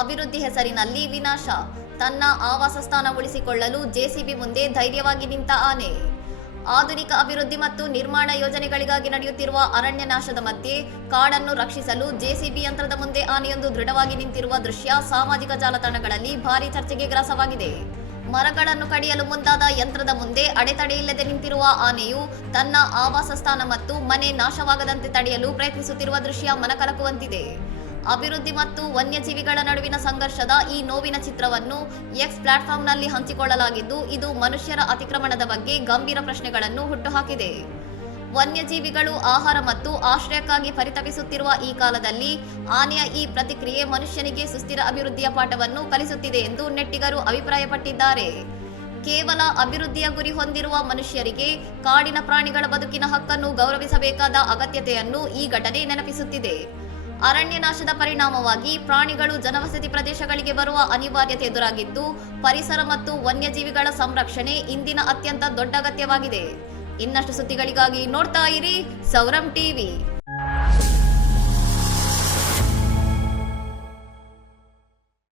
ಅಭಿವೃದ್ಧಿ ಹೆಸರಿನಲ್ಲಿ ವಿನಾಶ. ತನ್ನ ಆವಾಸ ಸ್ಥಾನ ಉಳಿಸಿಕೊಳ್ಳಲು ಜೆಸಿಬಿ ಮುಂದೆ ಧೈರ್ಯವಾಗಿ ನಿಂತ ಆನೆ. ಆಧುನಿಕ ಅಭಿವೃದ್ಧಿ ಮತ್ತು ನಿರ್ಮಾಣ ಯೋಜನೆಗಳಿಗಾಗಿ ನಡೆಯುತ್ತಿರುವ ಅರಣ್ಯ ನಾಶದ ಮಧ್ಯೆ ಕಾಡನ್ನು ರಕ್ಷಿಸಲು ಜೆಸಿಬಿ ಯಂತ್ರದ ಮುಂದೆ ಆನೆಯೊಂದು ದೃಢವಾಗಿ ನಿಂತಿರುವ ದೃಶ್ಯ ಸಾಮಾಜಿಕ ಜಾಲತಾಣಗಳಲ್ಲಿ ಭಾರೀ ಚರ್ಚೆಗೆ ಗ್ರಾಸವಾಗಿದೆ. ಮರಗಳನ್ನು ಕಡಿಯಲು ಮುಂದಾದ ಯಂತ್ರದ ಮುಂದೆ ಅಡೆತಡೆಯಿಲ್ಲದೆ ನಿಂತಿರುವ ಆನೆಯು ತನ್ನ ಆವಾಸ ಸ್ಥಾನ ಮತ್ತು ಮನೆ ನಾಶವಾಗದಂತೆ ತಡೆಯಲು ಪ್ರಯತ್ನಿಸುತ್ತಿರುವ ದೃಶ್ಯ ಮನಕಲಕುವಂತಿದೆ. ಅಭಿವೃದ್ಧಿ ಮತ್ತು ವನ್ಯಜೀವಿಗಳ ನಡುವಿನ ಸಂಘರ್ಷದ ಈ ನೋವಿನ ಚಿತ್ರವನ್ನು ಎಕ್ಸ್ ಪ್ಲಾಟ್ಫಾರ್ಮ್ನಲ್ಲಿ ಹಂಚಿಕೊಳ್ಳಲಾಗಿದ್ದು, ಇದು ಮನುಷ್ಯರ ಅತಿಕ್ರಮಣದ ಬಗ್ಗೆ ಗಂಭೀರ ಪ್ರಶ್ನೆಗಳನ್ನು ಹುಟ್ಟುಹಾಕಿದೆ. ವನ್ಯಜೀವಿಗಳು ಆಹಾರ ಮತ್ತು ಆಶ್ರಯಕ್ಕಾಗಿ ಪರಿತಪಿಸುತ್ತಿರುವ ಈ ಕಾಲದಲ್ಲಿ ಆನೆಯ ಈ ಪ್ರತಿಕ್ರಿಯೆ ಮನುಷ್ಯನಿಗೆ ಸುಸ್ಥಿರ ಅಭಿವೃದ್ಧಿಯ ಪಾಠವನ್ನು ಕಲಿಸುತ್ತಿದೆ ಎಂದು ನೆಟ್ಟಿಗರು ಅಭಿಪ್ರಾಯಪಟ್ಟಿದ್ದಾರೆ. ಕೇವಲ ಅಭಿವೃದ್ಧಿಯ ಗುರಿ ಹೊಂದಿರುವ ಮನುಷ್ಯರಿಗೆ ಕಾಡಿನ ಪ್ರಾಣಿಗಳ ಬದುಕಿನ ಹಕ್ಕನ್ನು ಗೌರವಿಸಬೇಕಾದ ಅಗತ್ಯತೆಯನ್ನು ಈ ಘಟನೆ ನೆನಪಿಸುತ್ತಿದೆ. ಅರಣ್ಯ ನಾಶದ ಪರಿಣಾಮವಾಗಿ ಪ್ರಾಣಿಗಳು ಜನವಸತಿ ಪ್ರದೇಶಗಳಿಗೆ ಬರುವ ಅನಿವಾರ್ಯತೆ ಎದುರಾಗಿದ್ದು, ಪರಿಸರ ಮತ್ತು ವನ್ಯಜೀವಿಗಳ ಸಂರಕ್ಷಣೆ ಇಂದಿನ ಅತ್ಯಂತ ದೊಡ್ಡ ಅಗತ್ಯವಾಗಿದೆ. ಇನ್ನಷ್ಟು ಸುದ್ದಿಗಳಿಗಾಗಿ ನೋಡ್ತಾ ಇರಿ ಸೌರಂ ಟಿವಿ.